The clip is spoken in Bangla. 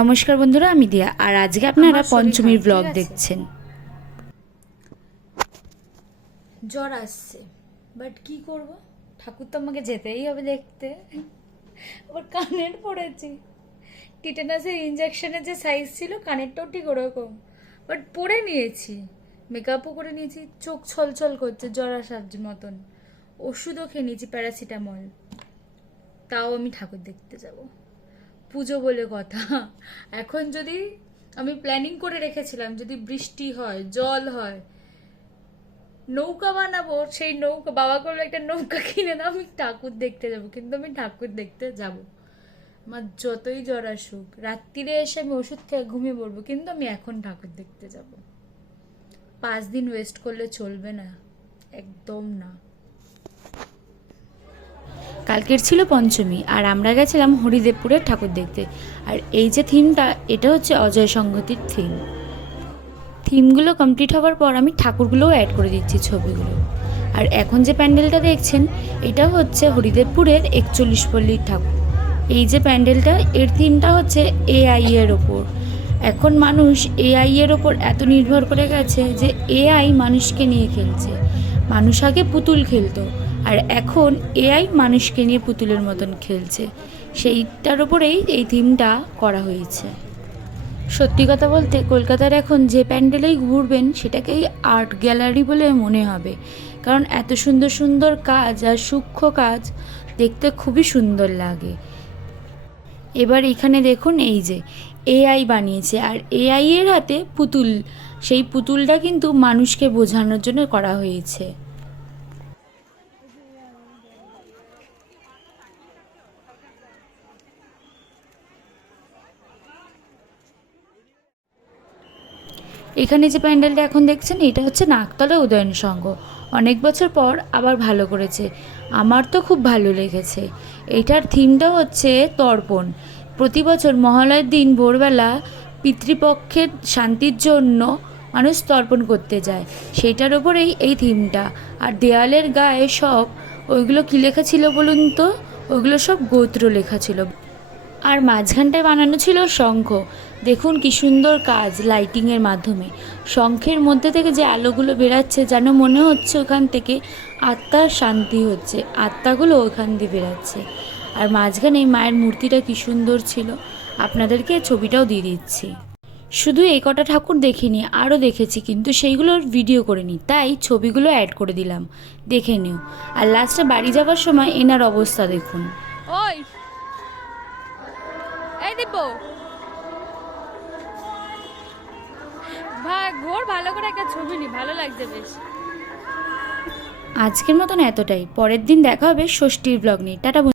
নমস্কার বন্ধুরা, আমি দিয়া। আর আজকে আপনারা পঞ্চমীর ব্লগ দেখছেন। জ্বর আসছে, বাট কি করব, ঠাকুর তো আমাকে যেতেই হবে দেখতে। ওর কানের পড়েছি, টিটেনাসের ইঞ্জেকশনের যে সাইজ ছিল কানেরটাও ঠিক ওরকম, বাট পরে নিয়েছি, মেকআপও করে নিয়েছি, চোখ ছলছল করছে জ্বর আসার মতন। ওষুধও খেয়ে নিয়েছি, প্যারাসিটামল। তাও আমি ঠাকুর দেখতে যাব, পুজো বলে কথা। এখন যদি আমি প্ল্যানিং করে রেখেছিলাম, যদি বৃষ্টি হয়, জল হয়, নৌকা বানাবো, সেই নৌকা বাবা করলো একটা নৌকা কিনে দাও, আমি ঠাকুর দেখতে যাব। কিন্তু আমি ঠাকুর দেখতে যাব, আমার যতই জ্বর আসুক, রাত্রিরে এসে আমি ওষুধ খেয়ে ঘুমিয়ে পড়বো, কিন্তু আমি এখন ঠাকুর দেখতে যাব। 5 দিন ওয়েস্ট করলে চলবে না, একদম না। কালকের ছিল পঞ্চমী, আর আমরা গেছিলাম হরিদেবপুরের ঠাকুর দেখতে। আর এই যে থিমটা, এটা হচ্ছে অজয় সংগতির থিমগুলো কমপ্লিট হওয়ার পর আমি ঠাকুরগুলোও অ্যাড করে দিচ্ছি, ছবিগুলো। আর এখন যে প্যান্ডেলটা দেখছেন, এটা হচ্ছে হরিদেবপুরের 41 পল্লীর ঠাকুর। এই যে প্যান্ডেলটা, এর থিমটা হচ্ছে এআই এর ওপর। এখন মানুষ এআই এর ওপর এত নির্ভর করে গেছে যে এআই মানুষকে নিয়ে খেলছে। মানুষ আগে পুতুল খেলতো, আর এখন এআই মানুষকে নিয়ে পুতুলের মতন খেলছে। সেইটার ওপরেই এই থিমটা করা হয়েছে। সত্যি কথা বলতে, কলকাতার এখন যে প্যান্ডেলেই ঘুরবেন সেটাকেই আর্ট গ্যালারি বলে মনে হবে, কারণ এত সুন্দর সুন্দর কাজ আর সূক্ষ্ম কাজ দেখতে খুবই সুন্দর লাগে। এবার এখানে দেখুন, এই যে এআই বানিয়েছে, আর এআই এর হাতে পুতুল। সেই পুতুলটা কিন্তু মানুষকে বোঝানোর জন্য করা হয়েছে। এখানে যে প্যান্ডেলটা এখন দেখছেন, এটা হচ্ছে নাকতলা উদয়ন সংঘ। অনেক বছর পর আবার ভালো করেছে, আমার তো খুব ভালো লেগেছে। এটার থিমটা হচ্ছে তর্পণ। প্রতি বছর মহালয়ের দিন ভোরবেলা পিতৃপক্ষের শান্তির জন্য মানুষ তর্পণ করতে যায়, সেটার ওপরেই এই থিমটা। আর দেয়ালের গায়ে সব ওইগুলো কী লেখা ছিল বলুন তো? ওইগুলো সব গোত্র লেখা ছিল। আর মাঝখানটায় বানানো ছিল শঙ্খ। দেখুন কি সুন্দর কাজ লাইটিংয়ের মাধ্যমে। শঙ্খের মধ্যে থেকে যে আলোগুলো বেরাচ্ছে, যেন মনে হচ্ছে ওখান থেকে আত্মার শান্তি হচ্ছে, আত্মাগুলো ওখান দিয়ে বেরাচ্ছে। আর মাঝখানে মায়ের মূর্তিটা কি সুন্দর ছিল, আপনাদেরকে ছবিটাও দিয়ে দিচ্ছি। শুধু এই কটা ঠাকুর দেখিনি, আরও দেখেছি, কিন্তু সেইগুলোর ভিডিও করে নিই, তাই ছবিগুলো অ্যাড করে দিলাম, দেখে নিও। আর লাস্টে বাড়ি যাওয়ার সময় এনার অবস্থা দেখুন। ওই এই দিব্য ভাই, ঘোর ভালো করে একটা ছবি নি, ভালো লাগছে বেশ। আজকের মতন এতটাই। পরের দিন দেখা হবে ষষ্ঠীর ব্লগ নিয়ে। টাটা।